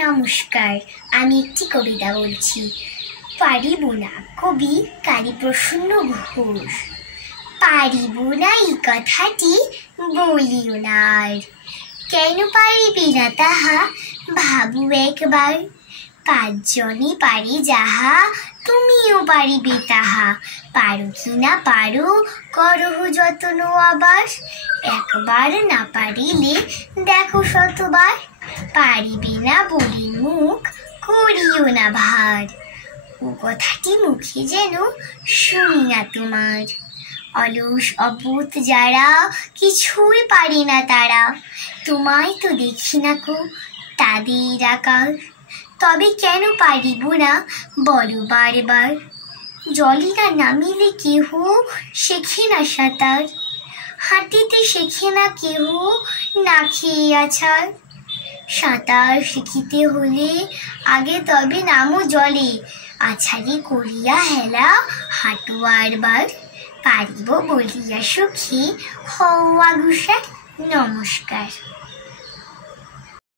নমস্কার, আমি একটি কবিতা বলছি। পারিব না, কবি কালীপ্রসন্ন ঘোষ। পারিব না এই কথাটি বলিও না আর, কেন পারিবি না তাহা ভাবু একবার। পাঁচজনে পারি যাহা, তুমিও পারিবে তাহা। পারো কি না পারো, করহ যত্ন আবার। একবার না পারিলে দেখো শতবার। পারিবে না বলি মুখ করিও না ভার, ও কথাটি মুখে যেন শুনি না তোমার। অলস অবুধ যারা, কিছুই পারে না তারা, তোমায় তো দেখি না কো তাদের আকার। তবে কেন পারিব না বলো বারবার, জলে না নামিলে কেহ শেখে না সাঁতার। হাঁটিতে শেখে না কেহ না খেয়ে আছাড়। সাঁতার শিখিতে হলে আগে তবে নামো জলে, আছাড়ি করিয়া হেলা হাঁটো আরবার। পারিব বলিয়া সুখী হও আগুসার। নমস্কার।